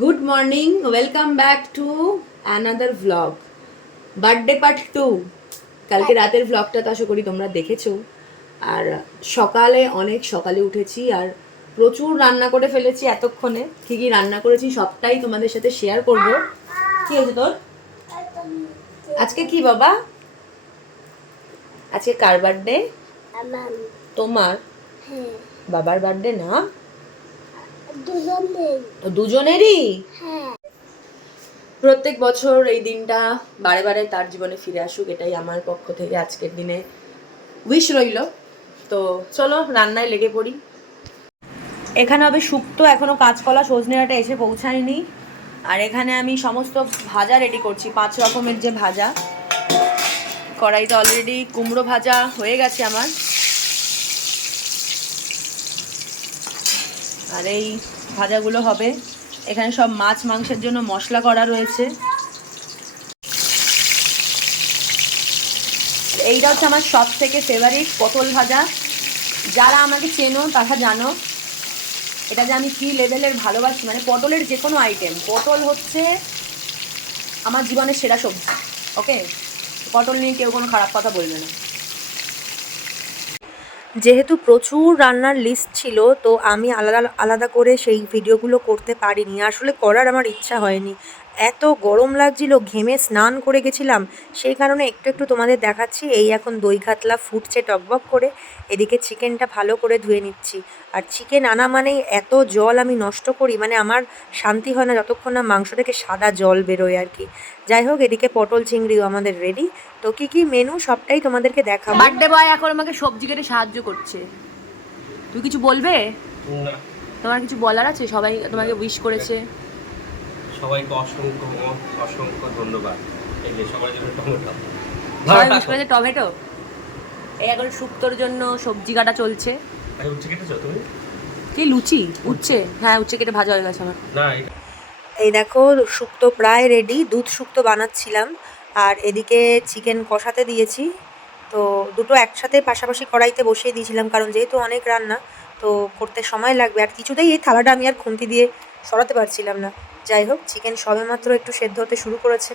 Good morning, welcome back to another vlog, birthday part 2। কালকে রাতের ভ্লগটা তো আশা করি তোমরা দেখেছো। আর সকালে অনেক সকালে উঠেছি আর প্রচুর রান্না করে ফেলেছি এতক্ষণে। কী কী রান্না করেছি সবটাই তোমাদের সাথে শেয়ার করব। কি হয়েছে তোর? আজকে কি বাবা? আজকে কার বার্থডে? তোমার? বাবার বার্থডে না? দুজনেরই। প্রত্যেক বছর এই দিনটা বারে বারে তার জীবনে ফিরে আসুক, এটাই আমার পক্ষ থেকে আজকের দিনে উইশ রইল। তো চলো রান্নায় লেগে পড়ি। এখানে হবে শুক্তো, এখনো কাঁচকলা সজনে ডাঁটা এসে পৌঁছায়নি। আর এখানে আমি সমস্ত ভাজা রেডি করছি, 5 রকমের যে ভাজা। কড়াইতে অলরেডি কুমড়ো ভাজা হয়ে গেছে আমার। আর এই ভাজাগুলো হবে। এখানে সব মাছ মাংসের জন্য মশলা করা রয়েছে। এইটা হচ্ছে আমার সব থেকে ফেভারিট পটল ভাজা। যারা আমাকে চেনো তারা জানো এটা যে আমি কী লেভেলের ভালোবাসি। মানে পটলের যে কোনো আইটেম, পটল হচ্ছে আমার জীবনের সেরা সবজি। ওকে, পটল নিয়ে কেউ কোনো খারাপ কথা বলবে না। যেহেতু প্রচুর রান্নার লিস্ট ছিল, তো আমি আলাদা আলাদা করে সেই ভিডিওগুলো করতে পারিনি, আসলে করার আমার ইচ্ছা হয়নি। এত গরম লাগছিল, ঘেমে স্নান করে গেছিলাম, সেই কারণে একটু একটু তোমাদের দেখাচ্ছি। এই এখন দই কাতলা ফুটছে টকবক করে, এদিকে চিকেনটা ভালো করে ধুয়ে নিচ্ছি। আর চিকেন আনা মানেই এত জল আমি নষ্ট করি, মানে আমার শান্তি হয় না যতক্ষণ না মাংস থেকে সাদা জল বেরোয় আর কি। যাই হোক, এদিকে পটল চিংড়িও আমাদের রেডি। তো কি কি মেনু সবটাই তোমাদেরকে দেখাবো। বার্থডে বয় এখন আমাকে সবজি কেটে সাহায্য করছে। তুই কিছু বলবে? না। তোমার কিছু বলার আছে? সবাই তোমাকে উইশ করেছে। সবাইকে অসংখ্য অসংখ্য ধন্যবাদ। এই যে সবার জন্য টমেটো। সবাই উইশ করেছে টমেটো। এই এখন শুক্তোর জন্য সবজি কাটা চলছে। আরে উচ্ছে কেটেছো তুমি? কি লুচি? উচ্ছে? হ্যাঁ, উচ্ছে কেটে ভাজা হয়ে গেছে আমার। না, এই দেখো শুক্তো প্রায় রেডি, দুধ শুক্তো বানাচ্ছিলাম। আর এদিকে চিকেন কষাতে দিয়েছি। তো দুটো একসাথে পাশাপাশি কড়াইতে বসিয়ে দিয়েছিলাম, কারণ যেহেতু অনেক রান্না তো করতে সময় লাগবে। আর কিছুতেই এই থালাটা আমি আর খুন্তি দিয়ে সরাতে পারছিলাম না। যাই হোক, চিকেন সবেমাত্র একটু সেদ্ধ হতে শুরু করেছে।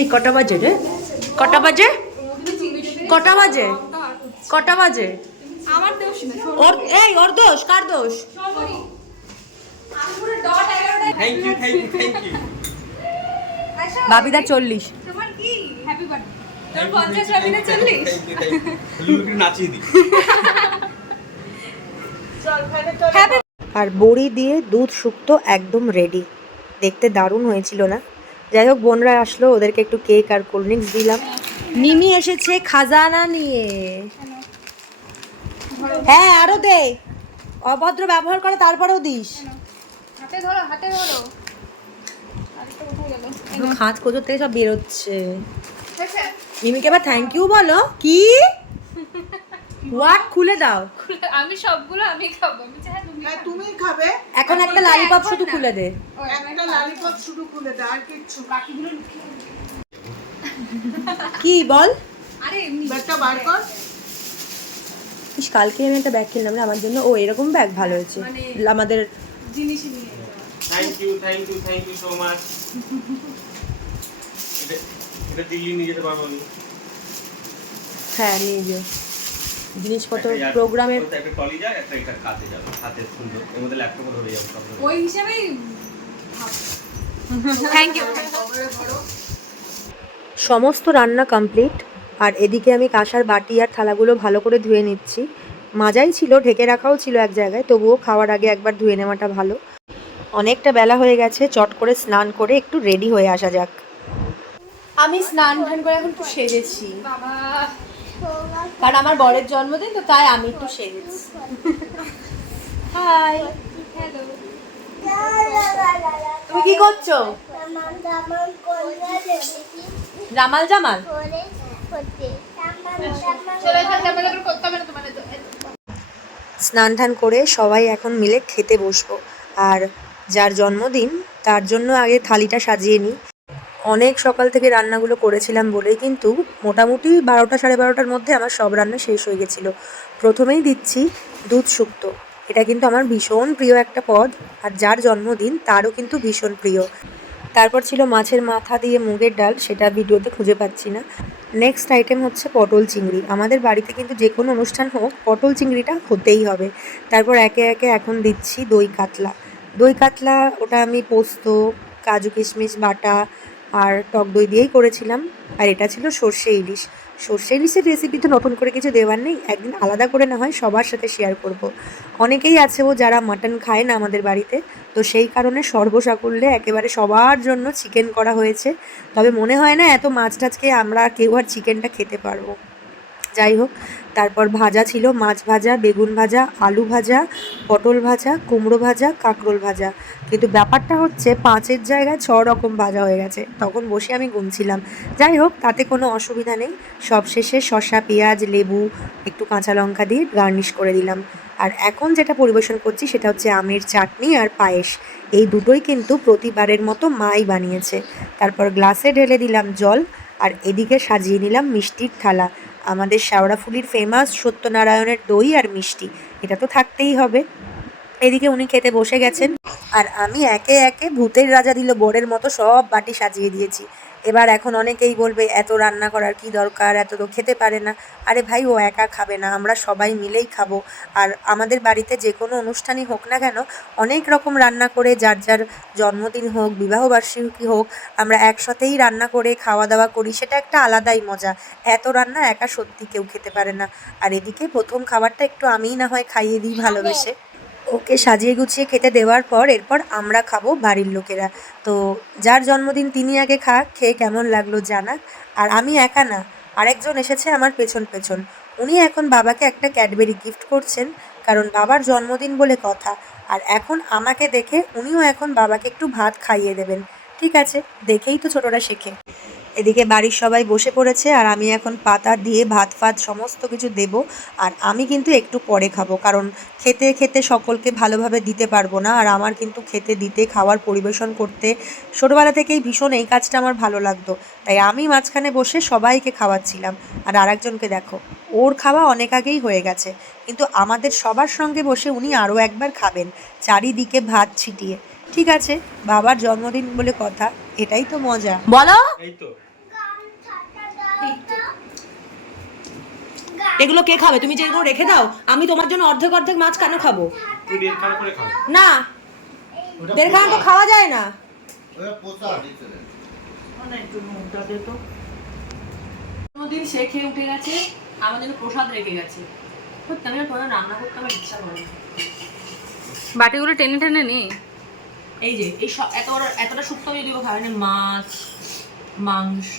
এই কটা বাজে রে? কটা বাজে? কটা বাজে? কটা বাজে? আমার দোষ না। এই ওর দোষ? কার দোষ? Thank you thank you thank you. Babida 40। তোমার কি হ্যাপি বার্থডে। তোর 50 বাবিদা 40। লুলুকে নাচিয়ে দি। চল খাইতে চল। আর বড়ি দিয়ে দুধ শুক্তো একদম রেডি। দেখতে দারুণ হয়েছিল না? যাই হোক, বোনরা আসলো, ওদেরকে একটু কেক আর কোল্ড ড্রিঙ্কস দিলাম। নিমি এসেছে খাজানা নিয়ে। হ্যাঁ, আরো দে। অভদ্র ব্যবহার করে তারপরেও দিস। হাতে ধরো হাতে ধরো। আরেকটা কোথায় গেল? খাঁজ কোজোর থেকে সব বেরোচ্ছে। নিমিকে এবার থ্যাংক ইউ বলো। কি হোয়াট? খুলে দাও। আমি সবগুলো আমি খাবো। আমি চাই তুমি খাবে। এখন একটা লালিপপ শুধু খুলে দে। একটা লালিপপ শুধু খুলে দে, আর কিচ্ছু বাকিগুলো কি বল? আরে এমনি ব্যাগটা বার কর। ইস, কালকে আমি একটা ব্যাগ কিনলাম না আমার জন্য। ও এরকম ব্যাগ ভালো হয়েছে আমাদের। জিনিস নিয়ে thank you thank you thank you so much. এটা দিল্লি নিয়ে যেতে পারবো আমি। হ্যাঁ, নিয়ে যাও জিনিসপত্র প্রোগ্রামের। একটা টলি যায়, একটা এটা কাছে যাবে, হাতে সুন্দর, এর মধ্যে ল্যাপটপও ধরে যাবে সব। ওই হিসাবেই থ্যাংক ইউ। সমস্ত রান্না কমপ্লিট। আর এদিকে আমি কাঁসার বাটি আর থালাগুলো ভালো করে ধুয়ে নিচ্ছি। মাজাই ছিল, ঢেকে রাখাও ছিল এক জায়গায়, তবুও খাওয়ার আগে একবার ধুয়ে নেওয়াটা ভালো। অনেকটা বেলা হয়ে গেছে, চট করে স্নান করে একটু রেডি হয়ে আসা যাক। আমি স্নান টান করে এখন একটু সেজেছি, বাবা কারণ আমার বরের জন্মদিন, তো তাই আমি একটু সেজেছি। High, hello. তুমি কি করছো? জামাল জামাল চলে এসে ক্যামেরা করে করতে হবে না তোমার। স্নান টান করে সবাই এখন মিলে খেতে বসবো। আর যার জন্মদিন তার জন্য আগে থালিটা সাজিয়ে নিই। অনেক সকাল থেকে রান্নাগুলো করেছিলাম বলেই কিন্তু মোটামুটি 12টা সাড়ে 12টার মধ্যে আমার সব রান্না শেষ হয়ে গেছিলো। প্রথমেই দিচ্ছি দুধ শুক্তো। এটা কিন্তু আমার ভীষণ প্রিয় একটা পদ, আর যার জন্মদিন তারও কিন্তু ভীষণ প্রিয়। তারপর ছিল মাছের মাথা দিয়ে মুগের ডাল, সেটা ভিডিওতে খুঁজে পাচ্ছি না। নেক্সট আইটেম হচ্ছে পটল চিংড়ি। আমাদের বাড়িতে কিন্তু যে কোনো অনুষ্ঠান হোক পটল চিংড়িটা হতেই হবে। তারপর একে একে এখন দিচ্ছি দই কাতলা। দই কাতলা ওটা আমি পোস্ত, কাজু কিশমিশ বাটা আর টক দই দিয়েই করেছিলাম। আর এটা ছিল সর্ষে ইলিশ। সর্ষে ইলিশের রেসিপি তো নতুন করে কিছু দেওয়ার নেই, একদিন আলাদা করে না হয় সবার সাথে শেয়ার করব। অনেকেই আছে যারা মাটন খায় না আমাদের বাড়িতে, তো সেই কারণে সর্বসাকুল্যে একেবারে সবার জন্য চিকেন করা হয়েছে। তবে মনে হয় না এত মাছ টাছ খেয়ে আমরা কেউ আর চিকেনটা খেতে পারবো। যাই হোক, তারপর ভাজা ছিল মাছ ভাজা, বেগুন ভাজা, আলু ভাজা, পটল ভাজা, কুমড়ো ভাজা, কাঁকরোল ভাজা। কিন্তু ব্যাপারটা হচ্ছে 5-এর জায়গায় 6 রকম ভাজা হয়ে গেছে। তখন বসে আমি গুনছিলাম। যাই হোক, তাতে কোনো অসুবিধা নেই। সবশেষে শসা, পেঁয়াজ, লেবু, একটু কাঁচা লঙ্কা দিয়ে গার্নিশ করে দিলাম। আর এখন যেটা পরিবেশন করছি সেটা হচ্ছে আমের চাটনি আর পায়েস। এই দুটোই কিন্তু প্রতিবারের মতো মাই বানিয়েছে। তারপর গ্লাসে ঢেলে দিলাম জল, আর এদিকে সাজিয়ে নিলাম মিষ্টির থালা। আমাদের শেওড়াফুলির ফেমাস সত্যনারায়ণের দই আর মিষ্টি, এটা তো থাকতেই হবে। এদিকে উনি খেতে বসে গেছেন, আর আমি একে একে ভূতের রাজা দিল বরের মতো সব বাটি সাজিয়ে দিয়েছি। এবার এখন অনেকেই বলবে এত রান্না করার কি দরকার, এত তো খেতে পারে না। আরে ভাই, ও একা খাবে না, আমরা সবাই মিলেই খাবো। আর আমাদের বাড়িতে যে কোনো অনুষ্ঠানই হোক না কেন, অনেক রকম রান্না করে, যার যার জন্মদিন হোক, বিবাহবার্ষিকী হোক, আমরা একসাথেই রান্না করে খাওয়া দাওয়া করি। সেটা একটা আলাদাই মজা। এত রান্না একা সত্যি কেউ খেতে পারে না। আর এদিকে প্রথম খাবারটা একটু আমিই না হয় খাইয়ে দিই ভালোবেসে। ওকে সাজিয়ে গুছিয়ে খেতে দেওয়ার পর এরপর আমরা খাবো বাড়ির লোকেরা। তো যার জন্মদিন তিনি আগে খাক, খেয়ে কেমন লাগলো জানাক। আর আমি একা না, আরেকজন এসেছে আমার পেছন পেছন। উনি এখন বাবাকে একটা ক্যাডবেরি গিফট করছেন, কারণ বাবার জন্মদিন বলে কথা। আর এখন আমাকে দেখে উনিও এখন বাবাকে একটু ভাত খাইয়ে দেবেন। ঠিক আছে, দেখেই তো ছোটরা শেখে। এদিকে বাড়ির সবাই বসে পড়েছে, আর আমি এখন পাতা দিয়ে ভাত ফাত সমস্ত কিছু দেব। আর আমি কিন্তু একটু পরে খাবো, কারণ খেতে খেতে সকলকে ভালোভাবে দিতে পারবো না। আর আমার কিন্তু খেতে দিতে, খাওয়ার পরিবেশন করতে ছোটোবেলা থেকেই ভীষণ এই কাজটা আমার ভালো লাগতো। তাই আমি মাঝখানে বসে সবাইকে খাওয়াচ্ছিলাম। আর আরেকজনকে দেখো, ওর খাওয়া অনেক আগেই হয়ে গেছে, কিন্তু আমাদের সবার সঙ্গে বসে উনি আরও একবার খাবেন, চারিদিকে ভাত ছিটিয়ে। ঠিক আছে, বাবার জন্মদিন বলে কথা, এটাই তো মজা, বলো। এই তো এগুলো কে খাবে? তুমি যে এগুলো রেখে দাও, আমি তোমার জন্য অর্ধেক অর্ধেক মাছ কেন খাবো? তুই দেড় খানা করে খাও। না, দেড়খানা তো খাওয়া যায় না। কোনোদিন সে খেয়ে উঠে গেছে, আমার জন্য প্রসাদ রেখে গেছে। সত্যি আমি তোমার রান্না করতে আমার ইচ্ছা করে না। বাটিগুলো টেনে টেনে নে। এই যে এই এতটা শুক্তো আমি দিব খাবে না। মাছ, মাংস,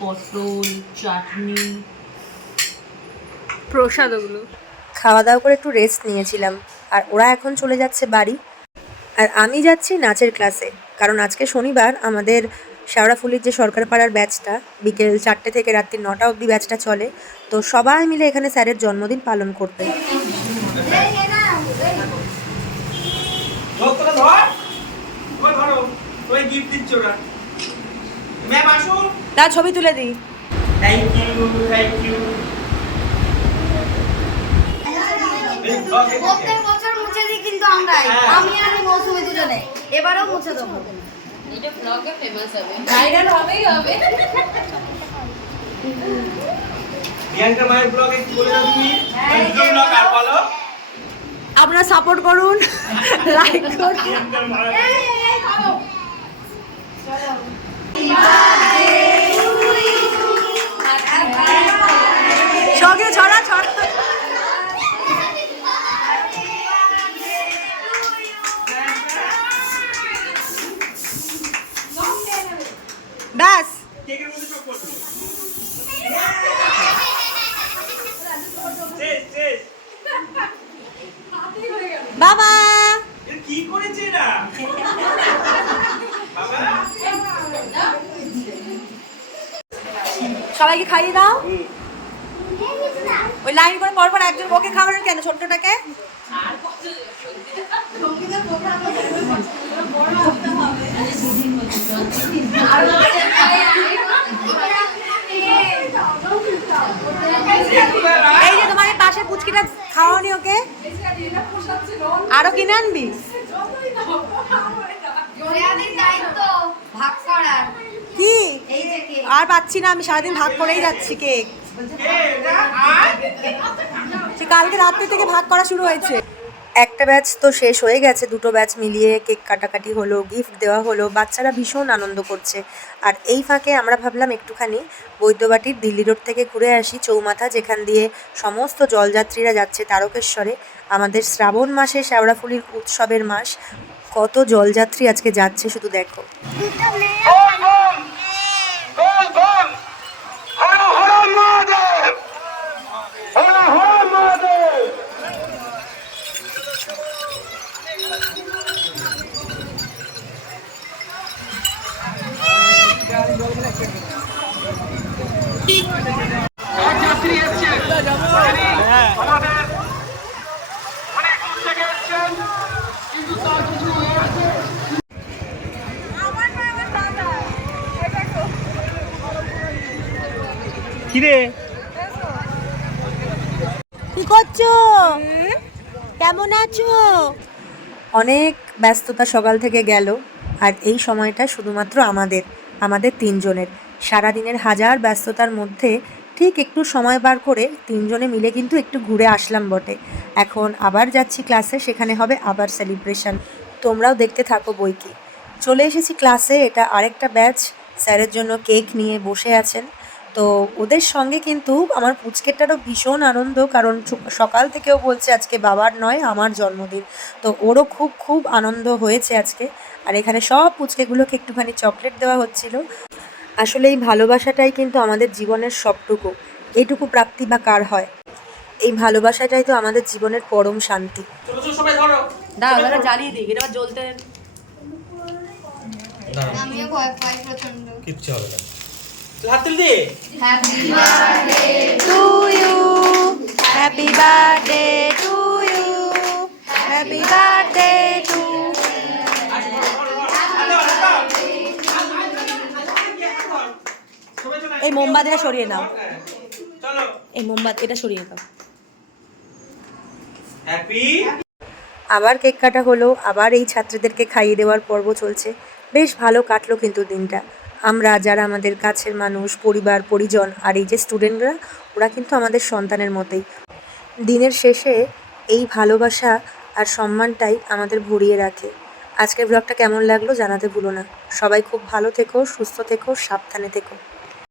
পটল, চাটনি, প্রসাদ ওগুলো। খাওয়া দাওয়া করে একটু রেস্ট নিয়েছিলাম, আর ওরা এখন চলে যাচ্ছে বাড়ি। আর আমি যাচ্ছি নাচের ক্লাসে, কারণ আজকে শনিবার আমাদের শেওড়াফুলির যে সরকার পাড়ার ব্যাচটা বিকেল 4টে থেকে রাত্রি 9টা অবধি ব্যাচটা চলে। তো সবাই মিলে এখানে স্যারের জন্মদিন পালন করবে। তার ছবি তুলে দিই। Thank you, thank you. প্রত্যেক বছর মুছে দিই কিন্তু আমরাই, আমি আর মৌসুমী দুজনে। এবারেও মুছে দেবো। এটা ব্লগে ফেমাস হবে, ভাইরাল হবেই হবে। প্রিয়াঙ্কা মায়ের ব্লগে কি বলে দাও তুমি? দুটো ব্লগ আর বলো। আপনারা সাপোর্ট করুন, লাইক করুন। প্রিয়াঙ্কার মায়ের সঙ্গে ছড়া ছড়া। ব্যাস, কেকের মধ্যে সব করছো। শেষ শেষ। বাবা এর কি করেছে এরা? বাবা সবাইকে খাইয়ে দাও। ওই লাইন করে পরপর একজন ওকে খাওয়ানোর কেন, ছোট্টটাকে? এই যে তোমার পাশে পুচকিটা খাওয়ানি ওকে, আরো কিনে আনবি। দায়িত্ব ভাগ করার কি এই যে কেক। আর পাচ্ছি না, আমি সারাদিন ভাগ করেই যাচ্ছি কেক। সে কালকে রাত্রি থেকে ভাগ করা শুরু হয়েছে। একটা ব্যাচ তো শেষ হয়ে গেছে, দুটো ব্যাচ মিলিয়ে কেক কাটাকাটি হলো, গিফট দেওয়া হলো, বাচ্চারা ভীষণ আনন্দ করছে। আর এই ফাঁকে আমরা ভাবলাম একটুখানি বৈদ্যবাটির দিল্লি রোড থেকে ঘুরে আসি চৌমাথা, যেখান দিয়ে সমস্ত জলযাত্রীরা যাচ্ছে তারকেশ্বরে। আমাদের শ্রাবণ মাসে শেওড়াফুলির উৎসবের মাস, কত জলযাত্রী আজকে যাচ্ছে শুধু দেখো। কিরে কি করছো, কেমন আছো? অনেক ব্যস্ততা সকাল থেকে গেল, আর এই সময়টা শুধুমাত্র আমাদের তিনজনের। সারাদিনের হাজার ব্যস্ততার মধ্যে ঠিক একটু সময় বার করে তিনজনে মিলে কিন্তু একটু ঘুরে আসলাম বটে। এখন আবার যাচ্ছি ক্লাসে, সেখানে হবে আবার সেলিব্রেশন। তোমরাও দেখতে থাকো বই কি। চলে এসেছি ক্লাসে, এটা আরেকটা ব্যাচ স্যারের জন্য কেক নিয়ে বসে আছেন। তো ওদের সঙ্গে কিন্তু আমার পুচকেটারও ভীষণ আনন্দ, কারণ সকাল থেকেও বলছে আজকে বাবার নয় আমার জন্মদিন। তো ওরও খুব খুব আনন্দ হয়েছে আজকে। আর এখানে সব পুচকেগুলোকে একটুখানি চকলেট দেওয়া হচ্ছিল। আসলে এই ভালোবাসাটাই কিন্তু আমাদের জীবনের সবটুকু। এইটুকু প্রাপ্তি বা কার হয়? এই ভালোবাসাটাই তো আমাদের জীবনের পরম শান্তি। সবাই ধরো। দাঁড়া জ্বালিয়ে দিই, এটা আবার জ্বলতে। আমিও ভয় পাই প্রচন্ড। কিচ্ছু হবে না, হাত তুলে দে। Happy birthday to you, happy birthday to you, happy birthday to. এই মোমবাতিটা সরিয়ে নাও, চলো এই মোমবাতিটা সরিয়ে দাও। হ্যাপি। আবার কেক কাটা হলো, আবার এই ছাত্রীদেরকে খাইয়ে দেওয়ার পর্ব চলছে। বেশ ভালো কাটলো কিন্তু দিনটা। আমরা যারা আমাদের কাছের মানুষ, পরিবার পরিজন, আর এই যে স্টুডেন্টরা, ওরা কিন্তু আমাদের সন্তানের মতোই। দিনের শেষে এই ভালোবাসা আর সম্মানটাই আমাদের ভরিয়ে রাখে। আজকের ব্লগটা কেমন লাগলো জানাতে ভুলো না। সবাই খুব ভালো থেকো, সুস্থ থেকো, সাবধানে থেকো।